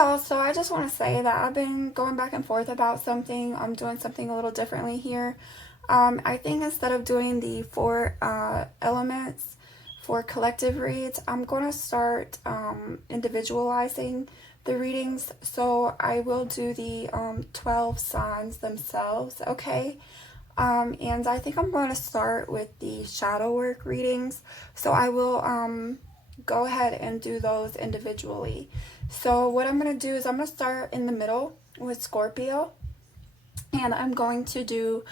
y'all, so I just want to say that I've been going back and forth about something. I'm doing something a little differently here. I think instead of doing the 4 elements for collective reads, I'm going to start individualizing the readings. So I will do the 12 signs themselves, okay? And I think I'm going to start with the shadow work readings. So I will go ahead and do those individually. So what I'm going to do is I'm going to start in the middle with Scorpio, and I'm going to do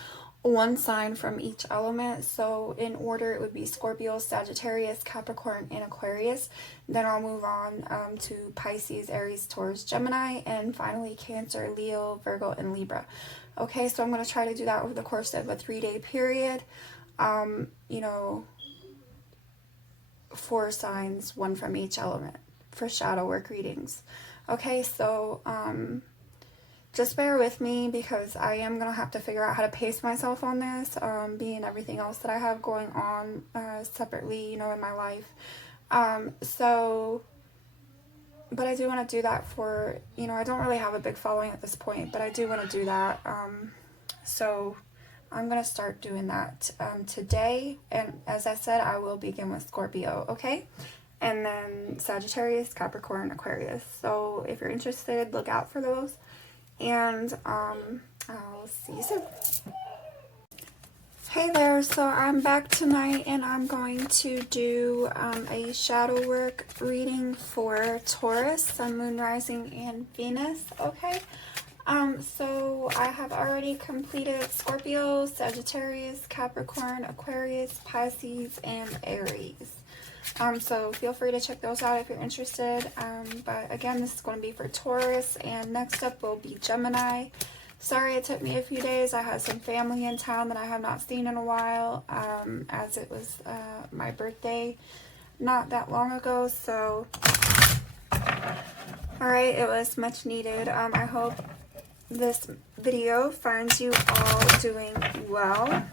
1 sign from each element. So in order it would be Scorpio, Sagittarius, Capricorn, and Aquarius. Then I'll move on to Pisces, Aries, Taurus, Gemini, and finally Cancer, Leo, Virgo, and Libra. Okay, so I'm going to try to do that over the course of a 3-day period. You know, 4 signs, 1 from each element for shadow work readings. Okay, so just bear with me because I am going to have to figure out how to pace myself on this, being everything else that I have going on separately, you know, in my life. But I do want to do that for, you know, I don't really have a big following at this point, but I do want to do that. So I'm going to start doing that today. And as I said, I will begin with Scorpio, okay? And then Sagittarius, Capricorn, Aquarius. So if you're interested, look out for those. And I'll see you soon. Hey there, so I'm back tonight and I'm going to do a shadow work reading for Taurus, Sun, Moon, Rising, and Venus, okay? So I have already completed Scorpio, Sagittarius, Capricorn, Aquarius, Pisces, and Aries. So feel free to check those out if you're interested. But again, this is going to be for Taurus, and next up will be Gemini. Sorry it took me a few days. I had some family in town that I have not seen in a while, as it was my birthday not that long ago. So, alright, it was much needed. I hope this video finds you all doing well.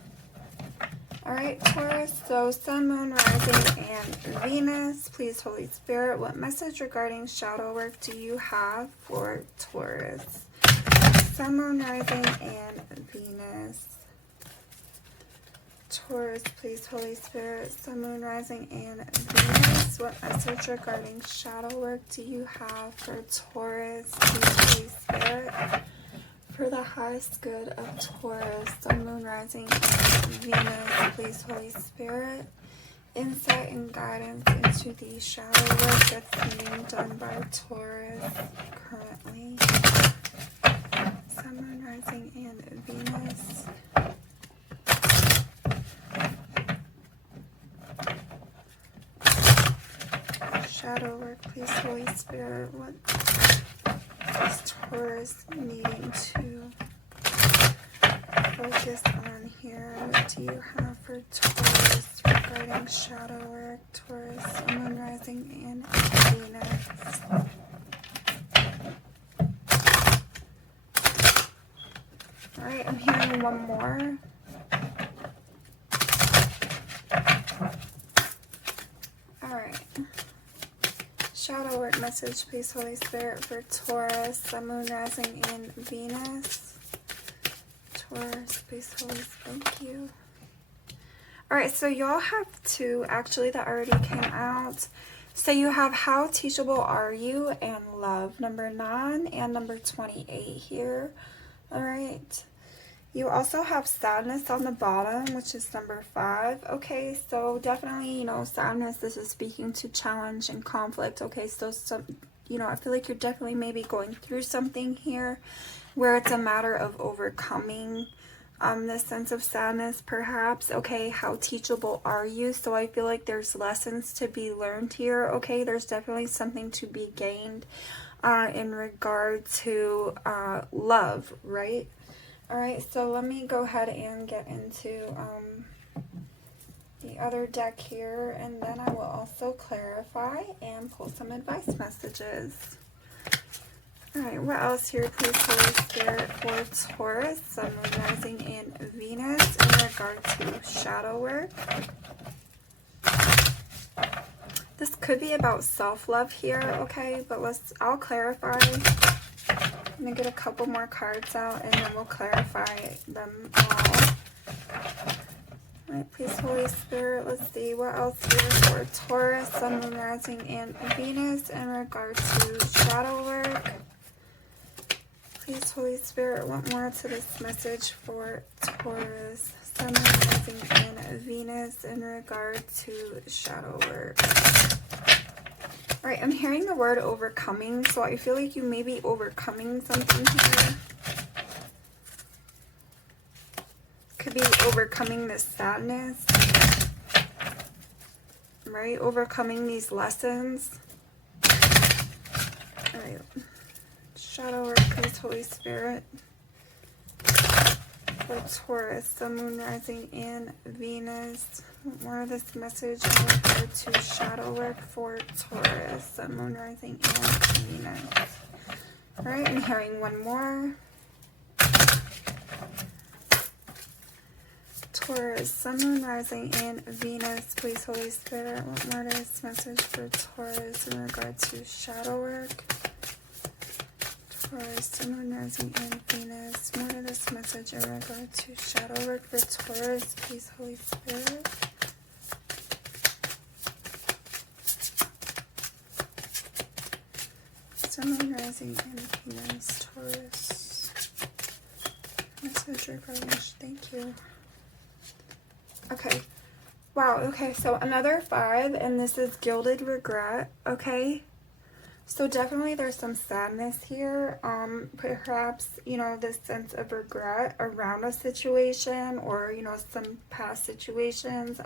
Alright, Taurus, so Sun, Moon, Rising, and Venus. Please, Holy Spirit, what message regarding shadow work do you have for Taurus? Sun, Moon, Rising, and Venus. Taurus, please, Holy Spirit, Sun, Moon, Rising, and Venus. What message regarding shadow work do you have for Taurus? Please, Holy Spirit, for the highest good of Taurus, Sun, Moon, Rising, and Venus. Please, Holy Spirit, insight and guidance into the shadow work that's being done by Taurus currently. Sun, Moon, Rising, and Venus. Shadow work, please, Holy Spirit. What is Taurus needing to focus on here? What do you have for Taurus regarding shadow work? Taurus, Sun, Moon, Rising, and Venus. Alright, I'm hearing one more. Alright. Shadow work message, please, Holy Spirit, for Taurus, Sun, Moon, Rising, and Venus. Taurus, please, Holy Spirit. Thank you. Alright, so y'all have 2 actually that already came out. So you have How Teachable Are You and Love, number 9 and number 28 here. Alright. You also have Sadness on the bottom, which is number 5. Okay, so definitely, you know, sadness, this is speaking to challenge and conflict. Okay, so you know, I feel like you're definitely maybe going through something here where it's a matter of overcoming this sense of sadness, perhaps. Okay, how teachable are you? So I feel like there's lessons to be learned here. Okay, there's definitely something to be gained in regard to love, right? Alright, so let me go ahead and get into the other deck here, and then I will also clarify and pull some advice messages. Alright, what else here, please, Holy Spirit, for Taurus, Sun, Moon, Rising, and Venus in regard to shadow work? This Could be about self-love here, okay? But I'll clarify. I'm going to get a couple more cards out and then we'll clarify them all. Alright, please, Holy Spirit, let's see what else here for Taurus, Sun, Moon, Rising, and Venus in regard to shadow work. Please, Holy Spirit, what more to this message for Taurus, Sun, Moon, Rising, and Venus in regard to shadow work. Alright, I'm hearing the word overcoming, so I feel like you may be overcoming something here. Could be overcoming this sadness, right? Overcoming these lessons. Alright. Shadow work, please, Holy Spirit. For Taurus, Sun, Moon, Rising, and Venus. More of this message in regard to shadow work for Taurus, Sun, Moon, Rising, and Venus. Alright, I'm hearing one more. Taurus, Sun, Moon, Rising, and Venus. Please, Holy Spirit, what more to this message for Taurus in regard to shadow work? Taurus, Sun, Moon, Rising, and Venus. More to this message in regard to shadow work for Taurus. Please, Holy Spirit. Sun, Moon, Rising, and Venus. Taurus. Message regarding. Thank you. Okay. Wow. Okay. So another 5, and this is gilded regret. Okay. So definitely there's some sadness here. Perhaps, you know, this sense of regret around a situation or, you know, some past situations.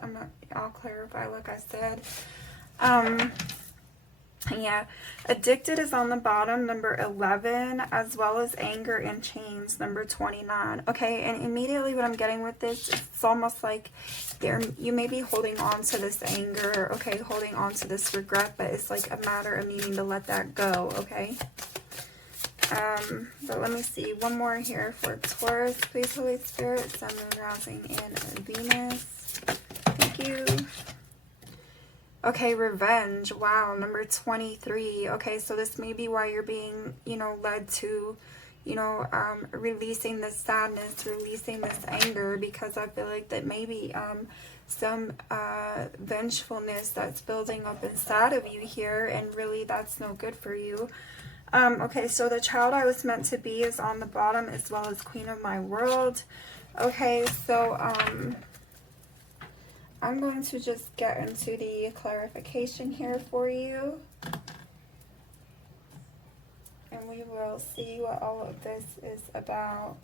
I'll clarify, like I said. Yeah, addicted is on the bottom, number 11, as well as anger and chains, number 29. Okay, and immediately what I'm getting with this, it's almost like you may be holding on to this anger, okay, holding on to this regret, but it's like a matter of needing to let that go, okay? But let me see, one more here for Taurus, please, Holy Spirit, Sun, Moon, Rising, and Venus. Thank you. Okay, revenge. Wow, number 23. Okay, so this may be why you're being, you know, led to, you know, releasing this sadness, releasing this anger, because I feel like that maybe some vengefulness that's building up inside of you here, and really that's no good for you. Okay, so the child I was meant to be is on the bottom, as well as Queen of my world. Okay, so I'm going to just get into the clarification here for you. And we will see what all of this is about.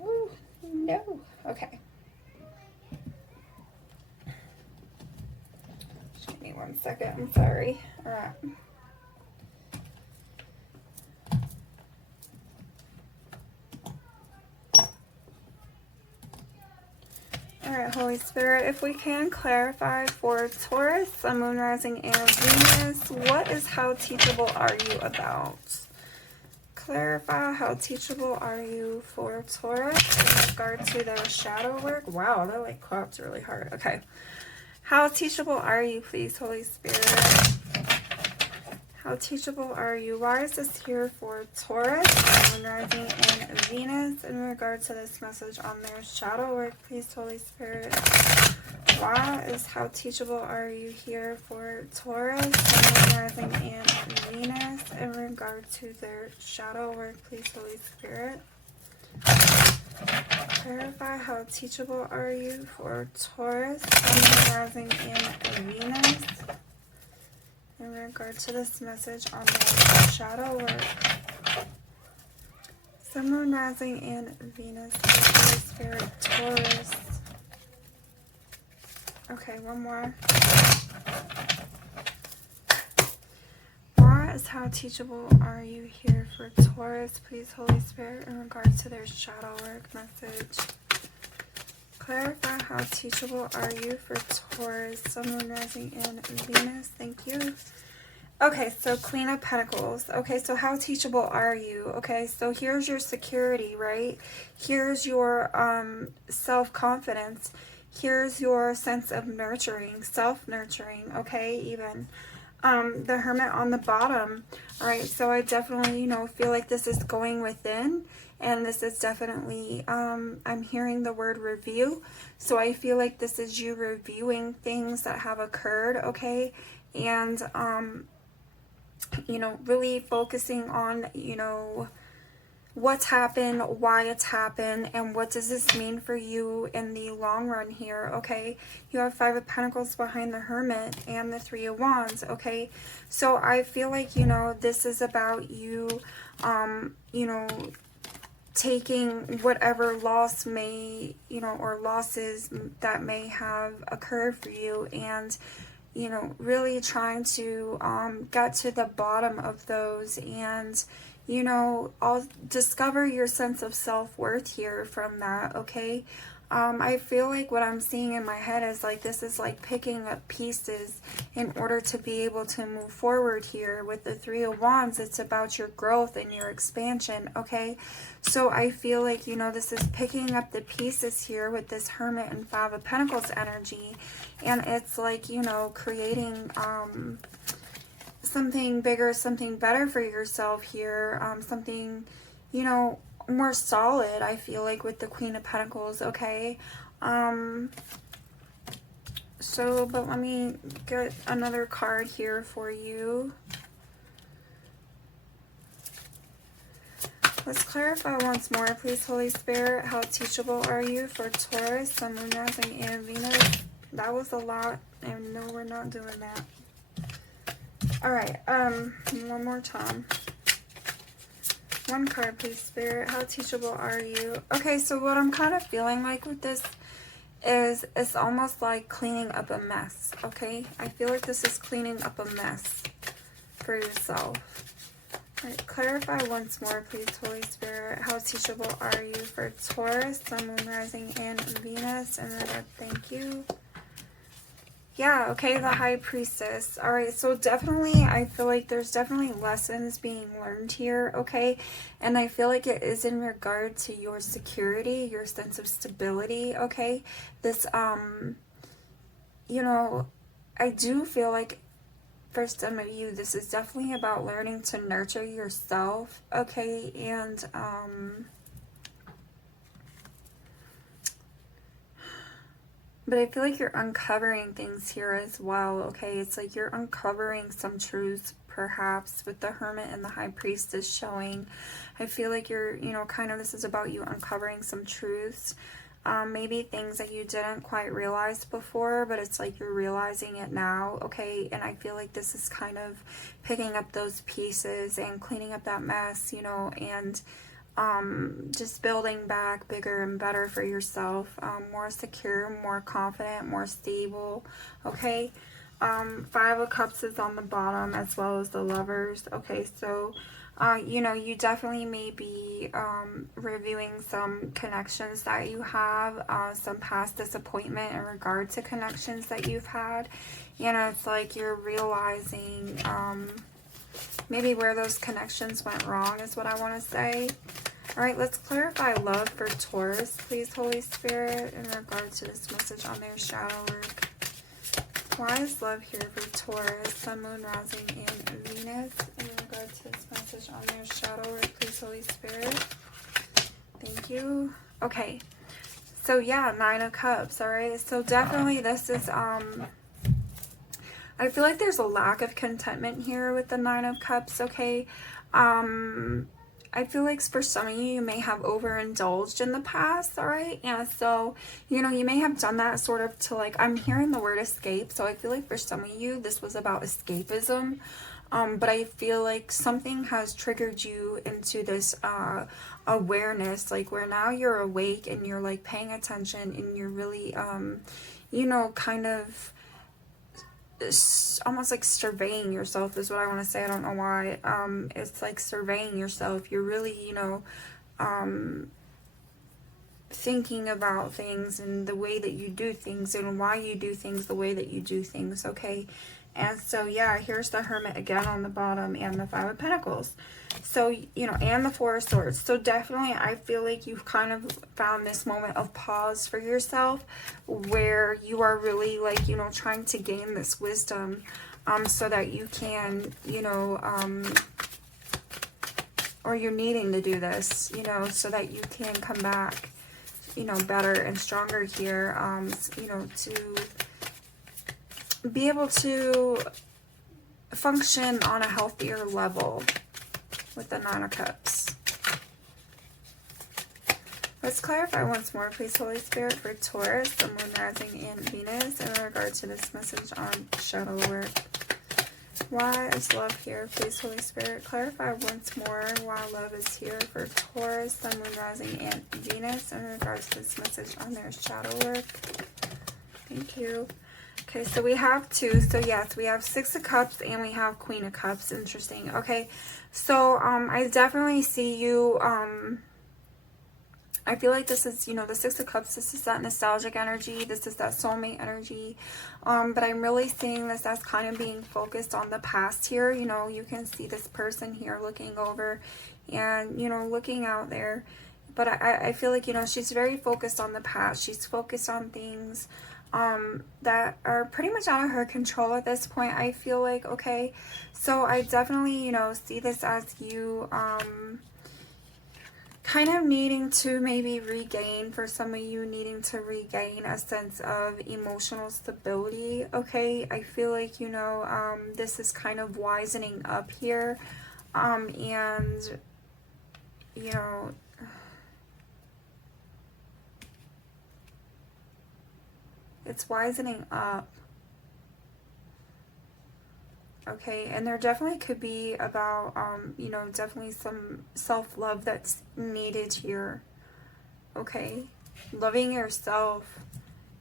Ooh, no. Okay. Just give me 1 second. I'm sorry. All right. Alright, Holy Spirit, if we can clarify for Taurus, Sun, Moon, Rising, and Venus, what is how teachable are you about? Clarify how teachable are you for Taurus in regard to their shadow work? Wow, that like claps really hard. Okay. How teachable are you, please, Holy Spirit? How teachable are you? Why is this here for Taurus, Sun, Moon, Rising, and Venus in regard to this message on their shadow work? Please, Holy Spirit. Why is how teachable are you here for Taurus, Sun, Moon, Rising, and Venus in regard to their shadow work? Please, Holy Spirit. Clarify how teachable are you for Taurus, Sun, Moon, Rising, and Venus in regard to this message on the shadow work. Sun, Moon, Rising, and Venus, Holy Spirit, Taurus. Okay, one more. Why is how teachable are you here for Taurus, please, Holy Spirit, in regard to their shadow work message? Clarify how teachable are you for Taurus, Sun, Moon, Rising, and Venus. Thank you. Okay, so Queen of Pentacles. Okay, so how teachable are you? Okay, so here's your security, right? Here's your self-confidence. here's your sense of nurturing, self-nurturing, okay, even. The Hermit on the bottom. All right, so I definitely, you know, feel like this is going within, and this is definitely, I'm hearing the word review. So I feel like this is you reviewing things that have occurred, okay, and, you know, really focusing on, you know, what's happened, why it's happened, and what does this mean for you in the long run here, okay? You have 5 of Pentacles behind the Hermit and the 3 of Wands, okay? So I feel like, you know, this is about you, you know, taking whatever loss may, you know, or losses that may have occurred for you, and, you know, really trying to get to the bottom of those, and, you know, I'll discover your sense of self-worth here from that, okay? I feel like what I'm seeing in my head is like this is like picking up pieces in order to be able to move forward here. With the 3 of Wands, it's about your growth and your expansion, okay? So I feel like, you know, this is picking up the pieces here with this Hermit and 5 of Pentacles energy. And it's like, you know, creating something bigger, something better for yourself here. Something, you know, more solid, I feel like, with the Queen of Pentacles, okay? So, but let me get another card here for you. Let's clarify once more, please, Holy Spirit. How teachable are you for Taurus, Sun, Moon, Rising, and Venus? That was a lot, and no, we're not doing that. Alright, one more time. One card, please, Spirit. How teachable are you? Okay, so what I'm kind of feeling like with this is it's almost like cleaning up a mess, okay? I feel like this is cleaning up a mess for yourself. All right, clarify once more, please, Holy Spirit. How teachable are you for Taurus, Sun, Moon, Rising, and Venus? And then thank you. Yeah, okay, the High Priestess. All right, so definitely, I feel like there's definitely lessons being learned here, okay? And I feel like it is in regard to your security, your sense of stability, okay? This, you know, I do feel like for some of you, this is definitely about learning to nurture yourself, okay? And, but I feel like you're uncovering things here as well, okay? It's like you're uncovering some truths, perhaps, with the Hermit and the High Priestess showing. I feel like you're, you know, kind of, this is about you uncovering some truths. Maybe things that you didn't quite realize before, but it's like you're realizing it now, okay? And I feel like this is kind of picking up those pieces and cleaning up that mess, you know, and just building back bigger and better for yourself, more secure, more confident, more stable, okay? 5 of Cups is on the bottom, as well as the Lovers, okay? So, you know, you definitely may be reviewing some connections that you have, some past disappointment in regard to connections that you've had. You know, it's like you're realizing maybe where those connections went wrong is what I want to say. All right, let's clarify love for Taurus, please, Holy Spirit, in regard to this message on their shadow work. Why is love here for Taurus, Sun, Moon, Rising, and Venus, in regard to this message on their shadow work, please, Holy Spirit? Thank you. Okay, so yeah, 9 of Cups, all right? So definitely this is, I feel like there's a lack of contentment here with the 9 of Cups, okay? I feel like for some of you, you may have overindulged in the past, all right? Yeah, so, you know, you may have done that sort of to, like, I'm hearing the word escape, so I feel like for some of you, this was about escapism, but I feel like something has triggered you into this awareness, like, where now you're awake and you're, like, paying attention and you're really, you know, kind of almost like surveying yourself is what I want to say. I don't know why. It's like surveying yourself. You're really, you know, thinking about things and the way that you do things and why you do things the way that you do things, okay? And so, yeah, here's the Hermit again on the bottom and the Five of Pentacles. So, you know, and the Four of Swords. So definitely, I feel like you've kind of found this moment of pause for yourself where you are really, like, you know, trying to gain this wisdom so that you can, you know, or you're needing to do this, you know, so that you can come back, you know, better and stronger here, you know, to be able to function on a healthier level with the Nine of Cups. Let's clarify once more, please, Holy Spirit, for Taurus, the Moon, Rising, and Venus in regard to this message on shadow work. Why is love here? Please, Holy Spirit, clarify once more why love is here for Taurus, the Moon, Rising, and Venus in regards to this message on their shadow work. Thank you. Okay, so we have two. So yes, we have Six of Cups and we have Queen of Cups. Interesting. Okay, so I definitely see you. I feel like this is, you know, the Six of Cups, this is that nostalgic energy, this is that soulmate energy, but I'm really seeing this as kind of being focused on the past here. You know, you can see this person here looking over and, you know, looking out there, but I feel like, you know, she's very focused on the past. She's focused on things that are pretty much out of her control at this point, I feel like. Okay, so I definitely, you know, see this as you, kind of needing to maybe regain, for some of you, needing to regain a sense of emotional stability. Okay, I feel like, you know, this is kind of wisening up here, and, you know, it's wisening up. Okay, and there definitely could be about, you know, definitely some self-love that's needed here. Okay, loving yourself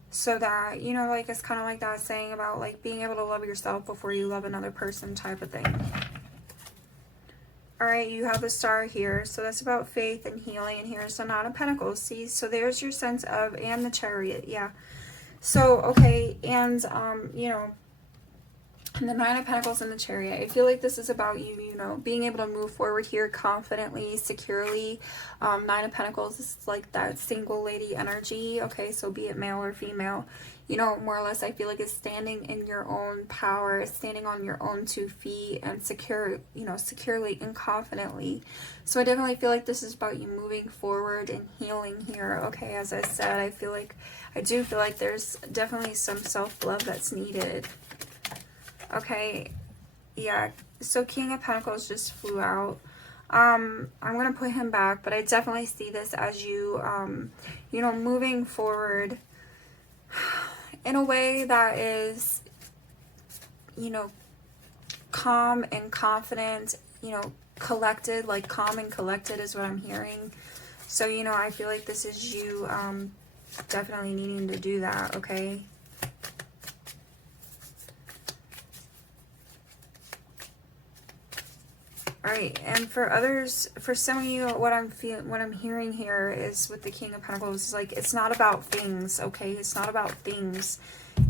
so that, you know, like, it's kind of like that saying about, like, being able to love yourself before you love another person type of thing. All right, you have the Star here, so that's about faith and healing, and here's the Nine of Pentacles. See, so there's your sense of, and the Chariot, yeah. So, okay, and, you know, and the Nine of Pentacles and the Chariot. I feel like this is about you, you know, being able to move forward here confidently, securely. Nine of Pentacles is like that single lady energy. Okay, so be it male or female, you know, more or less, I feel like it's standing in your own power, standing on your own 2 feet and secure, you know, securely and confidently. So I definitely feel like this is about you moving forward and healing here. Okay, as I said, I do feel like there's definitely some self-love that's needed. Okay, yeah, so King of Pentacles just flew out. I'm going to put him back, but I definitely see this as you, you know, moving forward in a way that is, you know, calm and confident, you know, collected, like calm and collected is what I'm hearing. So, you know, I feel like this is you, definitely needing to do that, okay? All right, and for others, for some of you, what I'm hearing here is with the King of Pentacles is like, it's not about things, okay? It's not about things.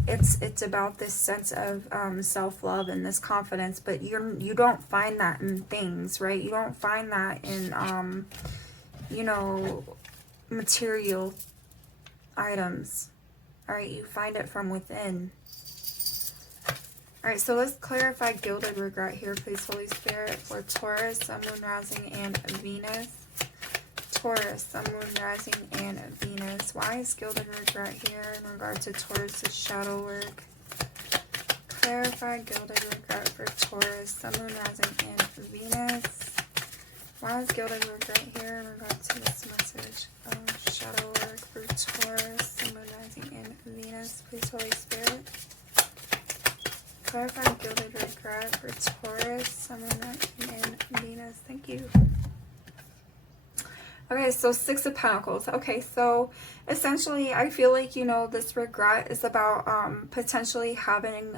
It's about this sense of self-love and this confidence, but you don't find that in things, right? You don't find that in you know, material items. All right, you find it from within. All right, so let's clarify gilded regret here, please, Holy Spirit, for Taurus, Sun, Moon, Rising, and Venus. Taurus, Sun, Moon, Rising, and Venus. Why is gilded regret here in regard to Taurus's shadow work? Clarify gilded regret for Taurus, Sun, Moon, Rising, and Venus. Why is gilded regret here in regard to this message of shadow work for Taurus, Sun, Moon, Rising, and Venus? Please, Holy Spirit. Clarify gilded regret for Taurus, Sun, Moon, Rising, and Venus. Thank you. Okay, so Six of Pentacles. Okay, so essentially, I feel like, you know, this regret is about potentially having,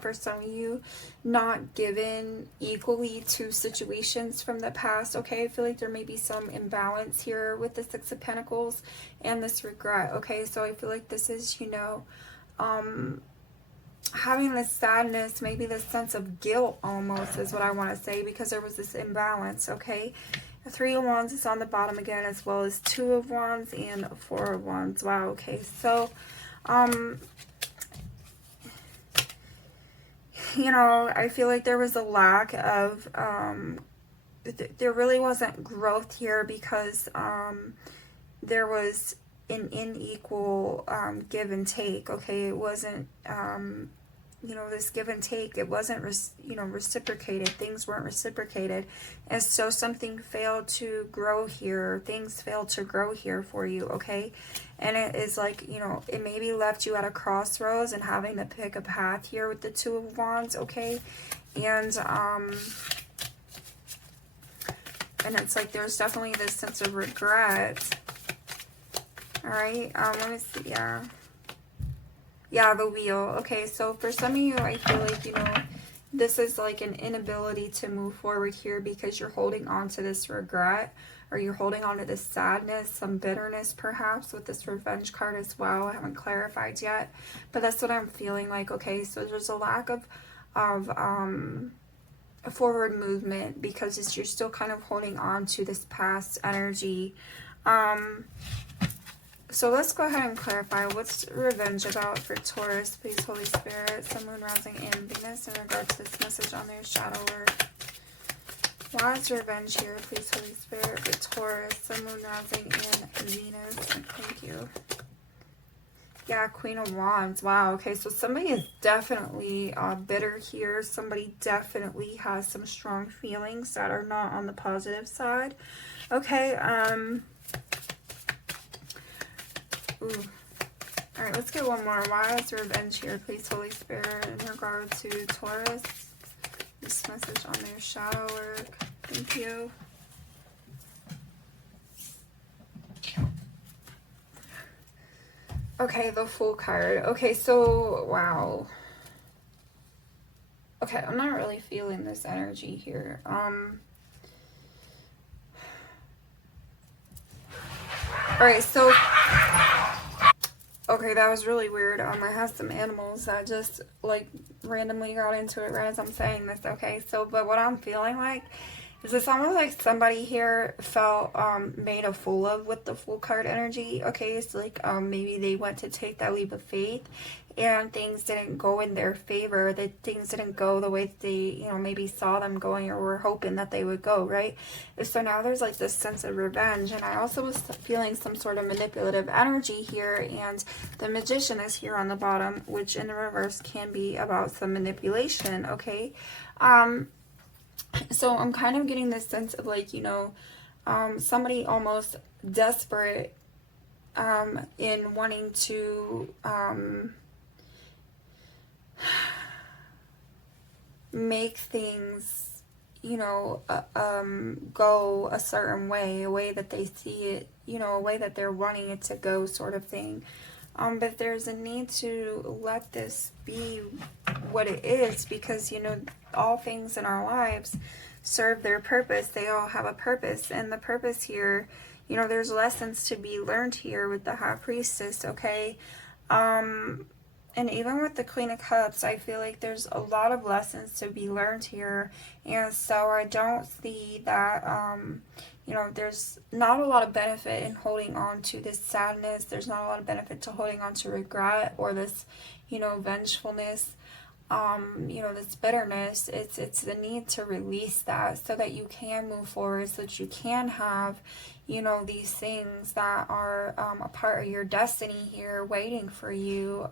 for some of you, not given equally to situations from the past. Okay, I feel like there may be some imbalance here with the Six of Pentacles and this regret. Okay, so I feel like this is, you know, having this sadness, maybe this sense of guilt almost is what I want to say, because there was this imbalance, okay? The 3 of Wands is on the bottom again, as well as 2 of Wands and 4 of Wands. Wow, okay. So, you know, I feel like there was a lack of, there really wasn't growth here, because there was an unequal give and take, okay? It wasn't, you know, this give and take, it wasn't, you know, reciprocated. Things weren't reciprocated. And so something failed to grow here. Things failed to grow here for you, okay? And it is like, you know, it maybe left you at a crossroads and having to pick a path here with the 2 of Wands, okay? And it's like there's definitely this sense of regret. All right, let me see, yeah. Yeah, the Wheel. Okay, so for some of you, I feel like, you know, this is like an inability to move forward here because you're holding on to this regret, or you're holding on to this sadness, some bitterness perhaps with this Revenge card as well. I haven't clarified yet, but that's what I'm feeling like. Okay, so there's a lack of a forward movement because you're still kind of holding on to this past energy. So let's go ahead and clarify. What's revenge about for Taurus? Please, Holy Spirit, Sun, Moon, Rising, and Venus in regard to this message on their shadow work. Why is revenge here? Please, Holy Spirit, for Taurus, Sun, Moon, Rising, and Venus. Thank you. Yeah, Queen of Wands. Wow. Okay, so somebody is definitely bitter here. Somebody definitely has some strong feelings that are not on the positive side. Okay, ooh. All right, let's get one more. Why is revenge here? Please, Holy Spirit, in regard to Taurus. This message on their shadow work. Thank you. Okay, the Fool card. Okay, so, wow. Okay, I'm not really feeling this energy here. Alright, so... Okay, that was really weird. I have some animals that just, like, randomly got into it right as I'm saying this, okay? So, but what I'm feeling like is it's almost like somebody here felt made a fool of with the Fool card energy, okay? It's like maybe they went to take that leap of faith and things didn't go in their favor. That things didn't go the way that they, you know, maybe saw them going or were hoping that they would go, right? So now there's like this sense of revenge, and I also was feeling some sort of manipulative energy here, and the Magician is here on the bottom, which in the reverse can be about some manipulation, okay? So I'm kind of getting this sense of like, you know, somebody almost desperate in wanting to make things, you know, go a certain way, a way that they see it, you know, a way that they're wanting it to go, sort of thing. But there's a need to let this be what it is, because, you know, all things in our lives serve their purpose. They all have a purpose, and the purpose here, you know, there's lessons to be learned here with the High Priestess, okay? And even with the Queen of Cups, I feel like there's a lot of lessons to be learned here. And so I don't see that, you know, there's not a lot of benefit in holding on to this sadness. There's not a lot of benefit to holding on to regret or this, you know, vengefulness, you know, this bitterness. It's the need to release that so that you can move forward, so that you can have, you know, these things that are a part of your destiny here waiting for you,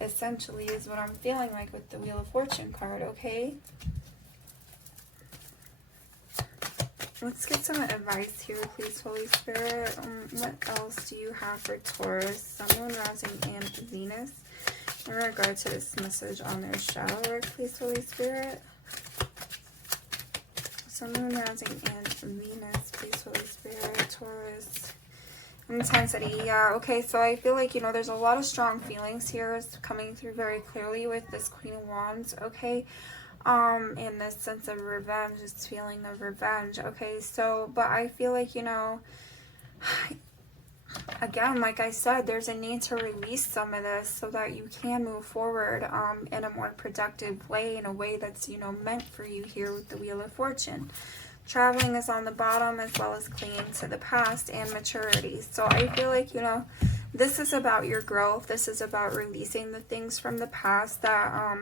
essentially is what I'm feeling like with the Wheel of Fortune card, okay? Let's get some advice here, please, Holy Spirit. What else do you have for Taurus, Sun, Moon, Rising, and Venus in regard to this message on their shadow work, please, Holy Spirit? Sun, Moon, Rising, and Venus, please, Holy Spirit. Taurus. Intensity. Yeah, okay, so I feel like, you know, there's a lot of strong feelings here. It's coming through very clearly with this Queen of Wands, okay? And this sense of revenge, this feeling of revenge, okay? So, but I feel like, you know, again, like I said, there's a need to release some of this so that you can move forward in a more productive way, in a way that's, you know, meant for you here with the Wheel of Fortune. Traveling is on the bottom, as well as clinging to the past and maturity. So I feel like, you know, this is about your growth. This is about releasing the things from the past that,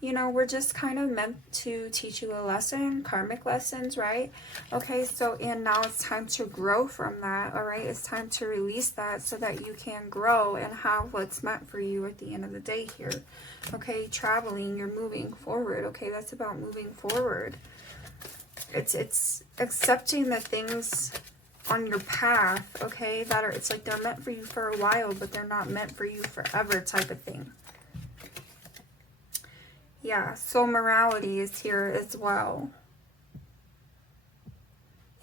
you know, were just kind of meant to teach you a lesson, karmic lessons, right? Okay, so, and now it's time to grow from that, all right? It's time to release that so that you can grow and have what's meant for you at the end of the day here. Okay, traveling, you're moving forward, okay? That's about moving forward. It's accepting the things on your path, okay, that are, it's like they're meant for you for a while, but they're not meant for you forever type of thing. Yeah, so morality is here as well.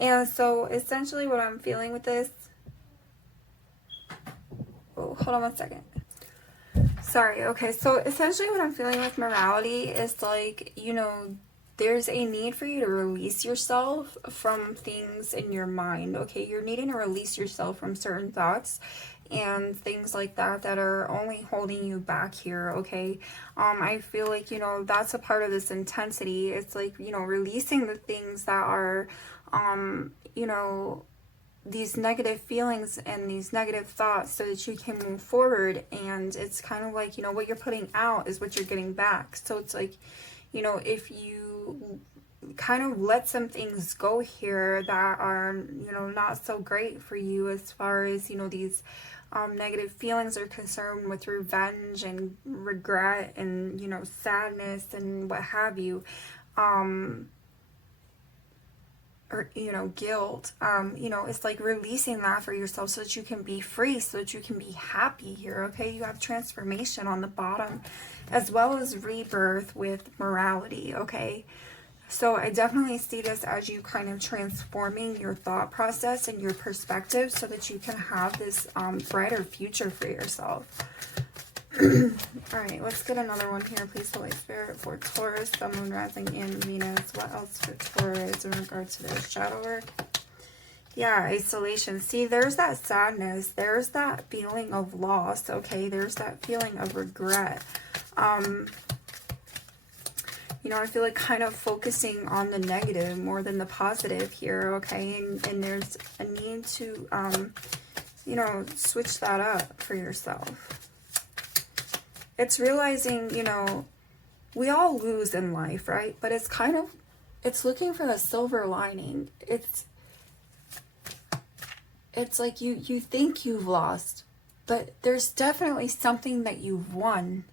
And so essentially what I'm feeling with this, oh, hold on one second. Sorry, okay, so essentially what I'm feeling with morality is like, you know, there's a need for you to release yourself from things in your mind, okay? You're needing to release yourself from certain thoughts and things like that that are only holding you back here, okay? I feel like, you know, that's a part of this intensity. It's like, you know, releasing the things that are, you know, these negative feelings and these negative thoughts so that you can move forward. And it's kind of like, you know, what you're putting out is what you're getting back. So it's like, you know, if you kind of let some things go here that are, you know, not so great for you as far as, you know, these negative feelings are concerned with revenge and regret and, you know, sadness and what have you, or, you know, guilt, you know, it's like releasing that for yourself so that you can be free, so that you can be happy here, okay? You have transformation on the bottom, as well as rebirth with morality, okay? So I definitely see this as you kind of transforming your thought process and your perspective so that you can have this brighter future for yourself. All right, let's get another one here, please, Holy Spirit, for Taurus, the moon, rising in Venus. What else for Taurus in regards to their shadow work? Yeah, isolation. See, there's that sadness. There's that feeling of loss, okay? There's that feeling of regret. You know, I feel like kind of focusing on the negative more than the positive here, okay? And there's a need to, you know, switch that up for yourself. It's realizing, you know, we all lose in life, right? But it's kind of, it's looking for the silver lining. It's like you think you've lost, but there's definitely something that you've won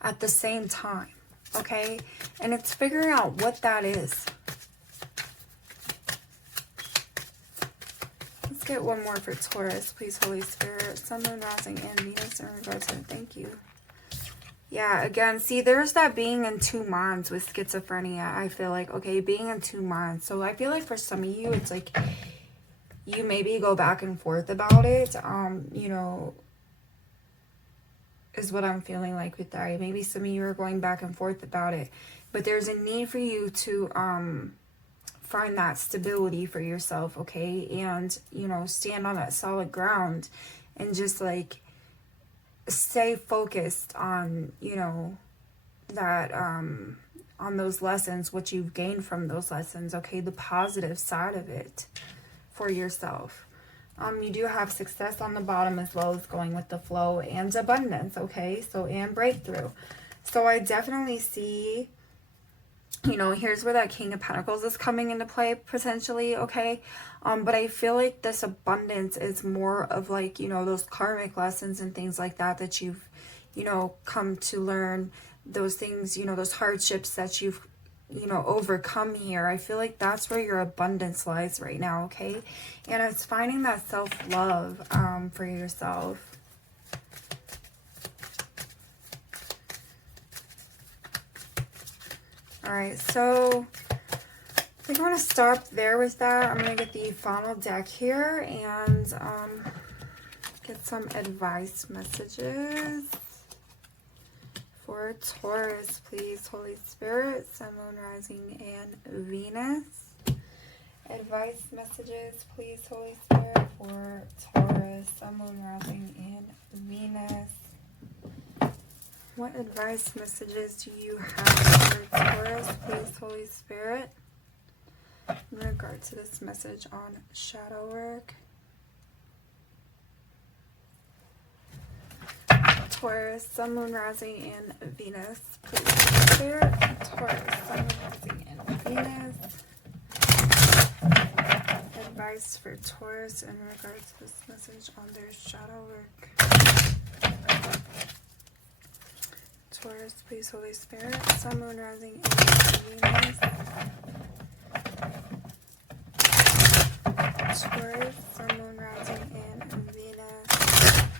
at the same time, okay? And it's figuring out what that is. Let's get one more for Taurus, please, Holy Spirit. Sun, Moon, Rising, and Venus in regards to it. Thank you. Yeah, again, see, there's that being in two minds with schizophrenia, I feel like, okay, being in two minds. So I feel like for some of you, it's like you maybe go back and forth about it, you know, is what I'm feeling like with that. Maybe some of you are going back and forth about it, but there's a need for you to find that stability for yourself, okay, and, you know, stand on that solid ground and just, like, stay focused on, you know, that, on those lessons, what you've gained from those lessons, okay, the positive side of it for yourself. You do have success on the bottom as well as going with the flow and abundance, okay, so, and breakthrough. So I definitely see, you know, here's where that King of Pentacles is coming into play potentially, okay? But I feel like this abundance is more of like, you know, those karmic lessons and things like that that you've, you know, come to learn, those things, you know, those hardships that you've, you know, overcome here. I feel like that's where your abundance lies right now, okay? And it's finding that self-love for yourself. Alright, so I think I'm going to stop there with that. I'm going to get the final deck here and get some advice messages for Taurus, please, Holy Spirit, Sun, Moon, Rising, and Venus. Advice messages, please, Holy Spirit, for Taurus, Sun, Moon, Rising, and Venus. What advice messages do you have for Taurus, please, Holy Spirit, in regard to this message on shadow work? Taurus, Sun, Moon, Rising, and Venus, please, Holy Spirit. Taurus, Sun, Moon, Rising, and Venus. Advice for Taurus in regards to this message on their shadow work. Taurus, please, Holy Spirit. Sun, Moon, Rising, and Venus. Taurus, Sun, Moon, Rising, and Venus.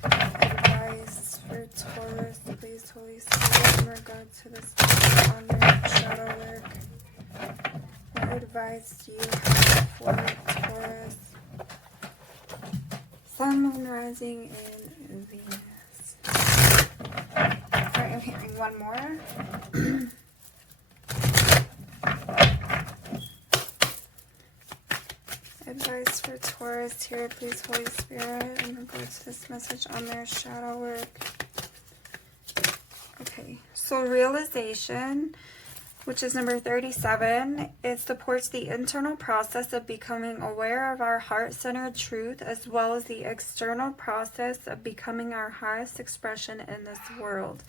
Advice for Taurus, please, Holy Spirit, in regards to this message on their shadow work. What advice do you have for Taurus, Sun, Moon, Rising, and Venus? Alright, I'm hearing one more. Advice for Taurus here, please, Holy Spirit, in regards to this message on their shadow work. Okay, so realization, which is number 37. It supports the internal process of becoming aware of our heart-centered truth, as well as the external process of becoming our highest expression in this world.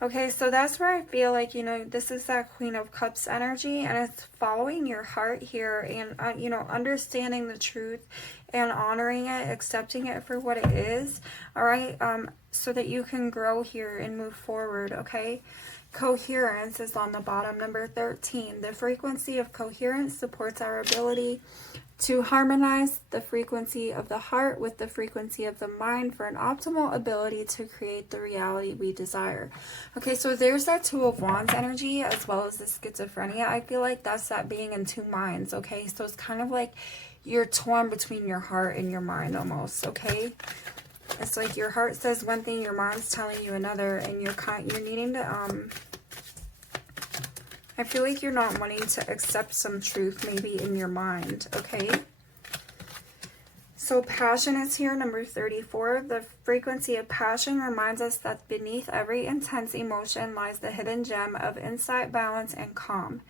Okay, so that's where I feel like, you know, this is that Queen of Cups energy, and it's following your heart here and, you know, understanding the truth and honoring it, accepting it for what it is, all right, so that you can grow here and move forward, okay? Coherence is on the bottom, number 13. The frequency of coherence supports our ability to harmonize the frequency of the heart with the frequency of the mind for an optimal ability to create the reality we desire. Okay, so there's that Two of Wands energy as well as the schizophrenia. I feel like that's that being in two minds, okay? So it's kind of like you're torn between your heart and your mind almost, okay? It's like your heart says one thing, your mind's telling you another, and you're needing to, I feel like you're not wanting to accept some truth maybe in your mind, okay? So passion is here, number 34. The frequency of passion reminds us that beneath every intense emotion lies the hidden gem of insight, balance, and calm.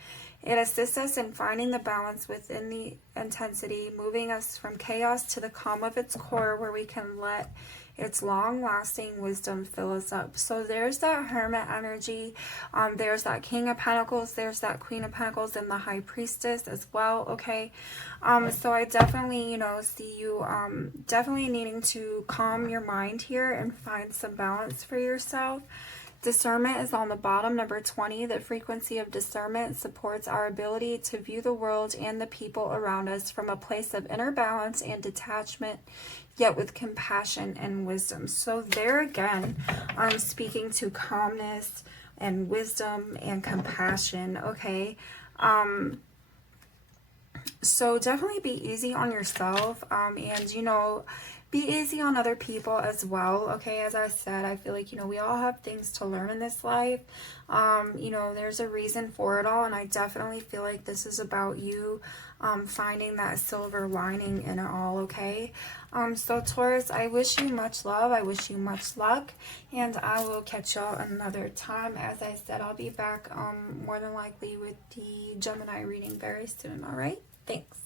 It assists us in finding the balance within the intensity, moving us from chaos to the calm of its core, where we can let its long-lasting wisdom fill us up. So there's that Hermit energy. There's that King of Pentacles. There's that Queen of Pentacles and the High Priestess as well, okay? So I definitely, you know, see you definitely needing to calm your mind here and find some balance for yourself. Discernment is on the bottom, number 20. The frequency of discernment supports our ability to view the world and the people around us from a place of inner balance and detachment, yet with compassion and wisdom. So there again, I'm speaking to calmness and wisdom and compassion, okay? So definitely be easy on yourself, and, you know, be easy on other people as well, okay? As I said, I feel like, you know, we all have things to learn in this life. You know, there's a reason for it all, and I definitely feel like this is about you finding that silver lining in it all, okay? So Taurus, I wish you much love. I wish you much luck, and I will catch y'all another time. As I said, I'll be back more than likely with the Gemini reading very soon, all right? Thanks.